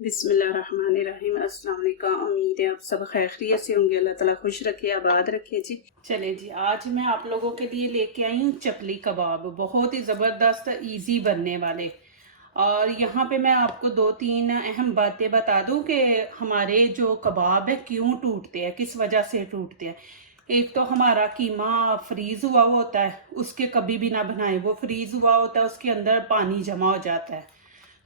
बिस्मिल्लाहिर्रहमानिर्रहीम। अस्सलाम वालेकुम। उम्मीद है आप सब खैरियत से होंगे। अल्लाह ताला खुश रखे, आबाद रखे जी। चले जी, आज मैं आप लोगों के लिए लेके आई हूँ चपली कबाब, बहुत ही ज़बरदस्त इजी बनने वाले। और यहाँ पे मैं आपको दो तीन अहम बातें बता दूँ कि हमारे जो कबाब है क्यों टूटते हैं, किस वजह से टूटते हैं। एक तो हमारा कीमा फ्रीज़ हुआ होता है, उसके कभी भी ना बनाए, वो फ्रीज़ हुआ होता है, उसके अंदर पानी जमा हो जाता है,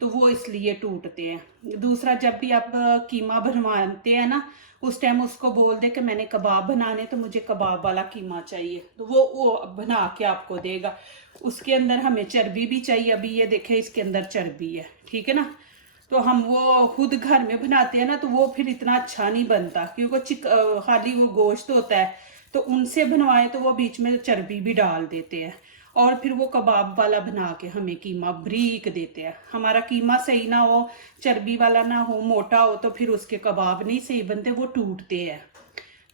तो वो इसलिए टूटते हैं। दूसरा, जब भी आप कीमा बनवाते हैं ना, उस टाइम उसको बोल दे कि मैंने कबाब बनाने, तो मुझे कबाब वाला कीमा चाहिए, तो वो बना के आपको देगा। उसके अंदर हमें चर्बी भी चाहिए। अभी ये देखें, इसके अंदर चर्बी है, ठीक है ना। तो हम वो खुद घर में बनाते हैं ना, तो वो फिर इतना अच्छा नहीं बनता, क्योंकि खाली वो गोश्त होता है। तो उनसे बनवाए तो वो बीच में चर्बी भी डाल देते हैं, और फिर वो कबाब वाला बना के हमें कीमा ब्रीक देते हैं। हमारा कीमा सही ना हो, चर्बी वाला ना हो, मोटा हो, तो फिर उसके कबाब नहीं सही बनते, वो टूटते हैं।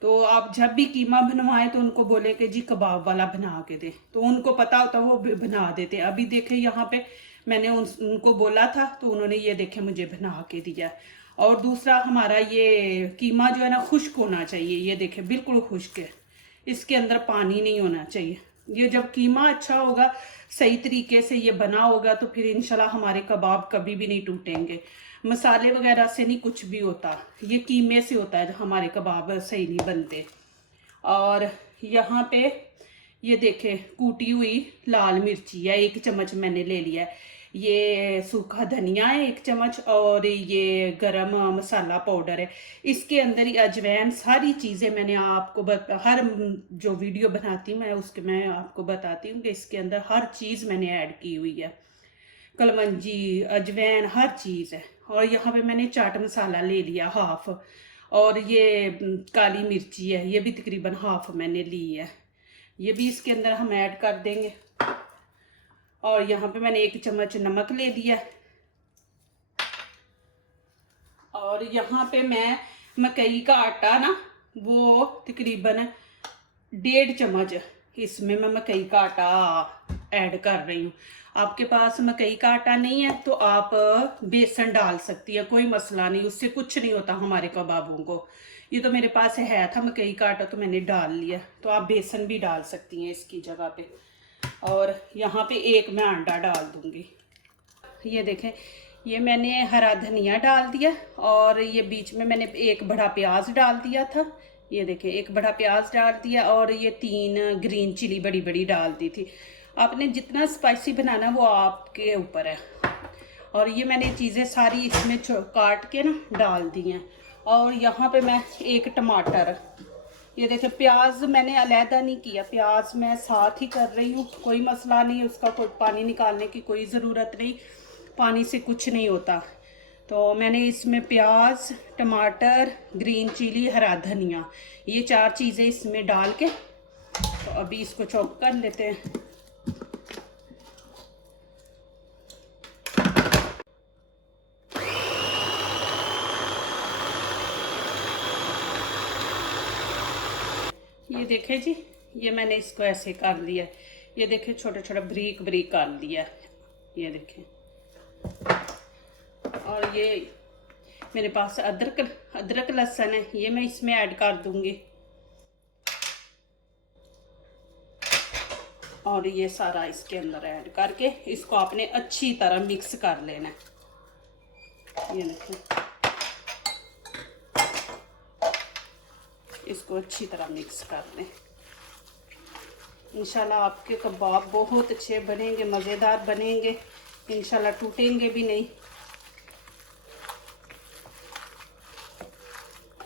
तो आप जब भी कीमा बनवाएं तो उनको बोले कि जी कबाब वाला बना के दे, तो उनको पता होता, वो बना देते। अभी देखे यहाँ पे मैंने उनको बोला था, तो उन्होंने ये देखे मुझे बना के दिया। और दूसरा, हमारा ये कीमा जो है ना, खुश्क होना चाहिए। ये देखे, बिल्कुल खुश्क है, इसके अंदर पानी नहीं होना चाहिए। ये जब कीमा अच्छा होगा, सही तरीके से ये बना होगा, तो फिर इंशाल्लाह हमारे कबाब कभी भी नहीं टूटेंगे। मसाले वगैरह से नहीं कुछ भी होता, ये कीमे से होता है, हमारे कबाब सही नहीं बनते। और यहाँ पे ये देखें, कूटी हुई लाल मिर्ची है, 1 चम्मच मैंने ले लिया है। ये सूखा धनिया है 1 चम्मच, और ये गरम मसाला पाउडर है। इसके अंदर ही अजवैन, सारी चीज़ें मैंने आपको हर जो वीडियो बनाती हूँ मैं, उसके मैं आपको बताती हूँ कि इसके अंदर हर चीज़ मैंने ऐड की हुई है। कलमंजी, अजवैन, हर चीज़ है। और यहाँ पे मैंने चाट मसाला ले लिया हाफ, और ये काली मिर्ची है, ये भी तकरीबन हाफ मैंने ली है, ये भी इसके अंदर हम ऐड कर देंगे। और यहाँ पे मैंने 1 चम्मच नमक ले लिया। और यहाँ पे मैं मकई का आटा ना, वो तकरीबन 1.5 चम्मच इसमें मैं मकई का आटा ऐड कर रही हूँ। आपके पास मकई का आटा नहीं है तो आप बेसन डाल सकती है, कोई मसला नहीं, उससे कुछ नहीं होता हमारे कबाबों को। ये तो मेरे पास है था मकई का आटा, तो मैंने डाल लिया, तो आप बेसन भी डाल सकती हैं इसकी जगह पे। और यहाँ पे एक मैं अंडा डाल दूंगी। ये देखें, ये मैंने हरा धनिया डाल दिया, और ये बीच में मैंने एक बड़ा प्याज डाल दिया था। ये देखें, एक बड़ा प्याज डाल दिया, और ये 3 ग्रीन चिली बड़ी बड़ी डाल दी थी। आपने जितना स्पाइसी बनाना वो आपके ऊपर है। और ये मैंने चीज़ें सारी इसमें काट के ना डाल दी हैं। और यहाँ पे मैं एक टमाटर, ये देखें, प्याज मैंने अलहदा नहीं किया, प्याज मैं साथ ही कर रही हूँ, कोई मसला नहीं, उसका कोई पानी निकालने की कोई ज़रूरत नहीं, पानी से कुछ नहीं होता। तो मैंने इसमें प्याज, टमाटर, ग्रीन चिली, हरा धनिया, ये 4 चीज़ें इसमें डाल के, तो अभी इसको चॉप कर लेते हैं। ये देखें जी, ये मैंने इसको ऐसे कर लिया। ये देखें, छोटे छोटे ब्रीक ब्रीक कर लिया, ये देखें। और ये मेरे पास अदरक लहसुन है, ये मैं इसमें ऐड कर दूंगी। और ये सारा इसके अंदर ऐड करके इसको आपने अच्छी तरह मिक्स कर लेना है। ये देखें, इसको अच्छी तरह मिक्स कर लें। इंशाल्लाह आपके कबाब बहुत अच्छे बनेंगे, मज़ेदार बनेंगे, इंशाल्लाह टूटेंगे भी नहीं।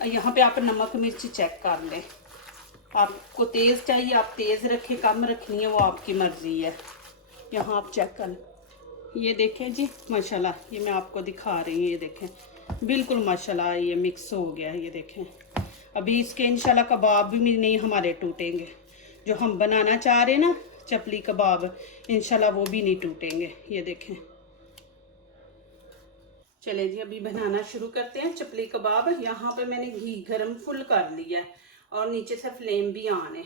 यहाँ पे आप नमक मिर्च चेक कर लें, आपको तेज़ चाहिए आप तेज़ रखें, कम रखनी है वो आपकी मर्ज़ी है। यहाँ आप चेक कर लें। ये देखें जी, माशाल्लाह, ये मैं आपको दिखा रही हूँ, ये देखें, बिल्कुल माशाल्लाह ये मिक्स हो गया। ये देखें, अभी इसके इंशाल्लाह कबाब भी नहीं हमारे टूटेंगे। जो हम बनाना चाह रहे हैं ना चपली कबाब, इंशाल्लाह वो भी नहीं टूटेंगे। ये देखें, चले जी, अभी बनाना शुरू करते हैं चपली कबाब। यहाँ पे मैंने घी गरम फुल कर लिया है, और नीचे से फ्लेम भी ऑन है।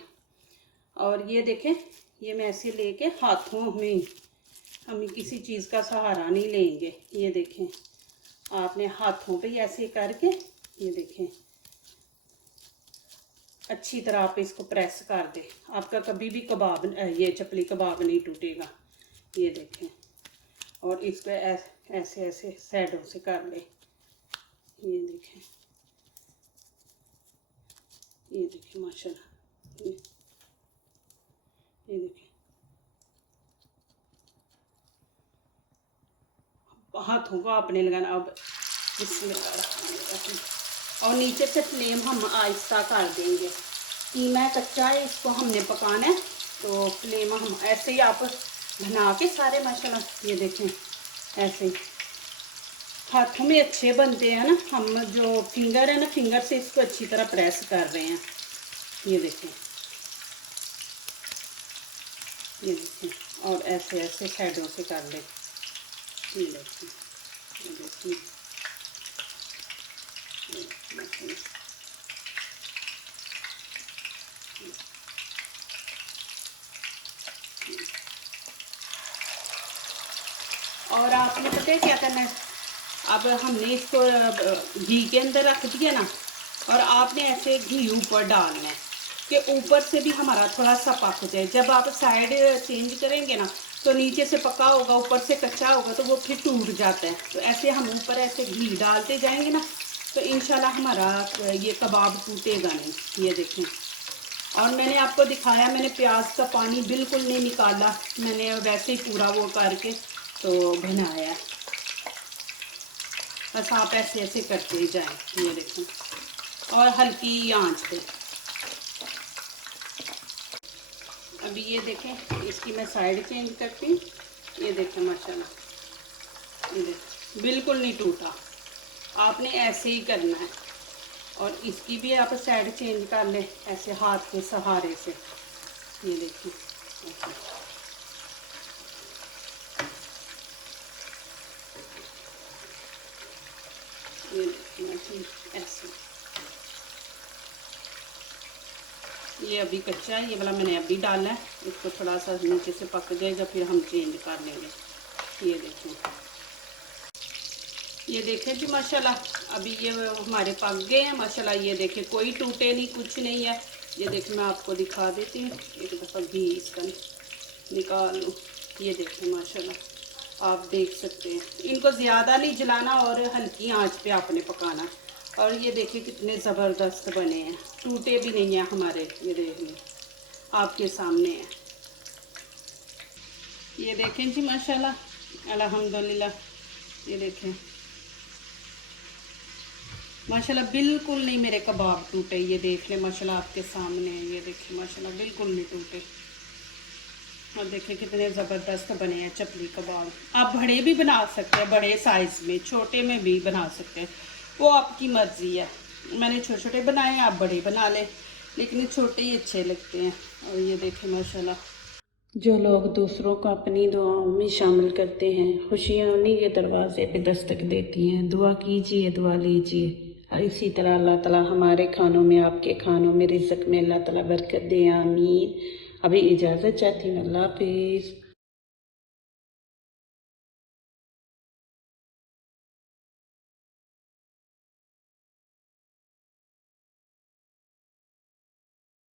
और ये देखें, ये मैं ऐसे लेके हाथों में, हम किसी चीज़ का सहारा नहीं लेंगे। ये देखें, आपने हाथों पे ऐसे करके ये देखें अच्छी तरह आप इसको प्रेस कर दें, आपका कभी भी कबाब ये चपली कबाब नहीं टूटेगा। ये देखें, और इस पे ऐसे ऐसे साइडों से कर ले। ये देखें, ये देखें माशाल्लाह, ये देखें हाथों को आपने लगाना। अब और नीचे से फ्लेम हम आहिस्ता कर देंगे। कीमा कच्चा है, इसको हमने पकाना है, तो फ्लेम हम ऐसे ही आप बना के सारे माशाल्लाह ये देखें ऐसे ही हाथों में अच्छे बनते हैं ना। हम जो फिंगर है ना, फिंगर से इसको अच्छी तरह प्रेस कर रहे हैं। ये देखें, ये देखें, और ऐसे ऐसे साइडों से कर ले। ये देखें, ये देखिए, और आपने पता है क्या करना है, अब हमने इसको घी के अंदर रख दिया ना, और आपने ऐसे घी ऊपर डालना है कि ऊपर से भी हमारा थोड़ा सा पक जाए। जब आप साइड चेंज करेंगे ना, तो नीचे से पका होगा, ऊपर से कच्चा होगा, तो वो फिर टूट जाता है। तो ऐसे हम ऊपर ऐसे घी डालते जाएंगे ना, तो इंशाल्लाह हमारा ये कबाब टूटेगा नहीं। ये देखें, और मैंने आपको दिखाया, मैंने प्याज का पानी बिल्कुल नहीं निकाला, मैंने वैसे ही पूरा वो करके तो बनाया। बस आप ऐसे ऐसे करते जाएं। ये देखें, और हल्की आंच पे। अभी ये देखें, इसकी मैं साइड चेंज करती हूँ। ये देखें माशाल्लाह, ये देखें बिल्कुल नहीं टूटा। आपने ऐसे ही करना है, और इसकी भी आप साइड चेंज कर ले ऐसे हाथ के सहारे से। ये देखिए, ये देखिए ऐसे। ये अभी कच्चा है, ये वाला मैंने अभी डाला है, इसको थोड़ा सा नीचे से पक जाएगा, फिर हम चेंज कर लेंगे। ये देखें, ये देखें जी माशाल्लाह, अभी ये हमारे पक गए हैं माशाल्लाह। ये देखें, कोई टूटे नहीं, कुछ नहीं है। ये देखें, मैं आपको दिखा देती हूँ, एक दफ़ा घी इसका निकाल लूँ। ये देखें माशाल्लाह, आप देख सकते हैं। इनको ज़्यादा नहीं जलाना और हल्की आंच पे आपने पकाना। और ये देखिए कितने ज़बरदस्त बने हैं, टूटे भी नहीं हैं हमारे। ये देखिए आपके सामने है। ये देखें जी माशाल्लाह, अल्हम्दुलिल्लाह। ये देखें माशाल्लाह, बिल्कुल नहीं मेरे कबाब टूटे। ये देख ले माशाल्लाह, आपके सामने है। ये देखिए माशाल्लाह, बिल्कुल नहीं टूटे। और देखिए कितने ज़बरदस्त बने हैं चपली कबाब। आप बड़े भी बना सकते हैं, बड़े साइज़ में, छोटे में भी बना सकते हैं, वो आपकी मर्ज़ी है। मैंने छोटे छोटे बनाए हैं, आप बड़े बना लें, लेकिन ये छोटे ही अच्छे लगते हैं। और ये देखें माशाल्लाह, जो लोग दूसरों को अपनी दुआओं में शामिल करते हैं, खुशियाँ उन्हीं के दरवाजे पे दस्तक देती हैं। दुआ कीजिए, दुआ लीजिए। और इसी तरह अल्लाह ताला हमारे खानों में, आपके खानों में, रिज़्क़ में अल्लाह ताला बरकत दे। आमीन। अभी इजाज़त चाहती हूँ, अल्लाह हाफिज़।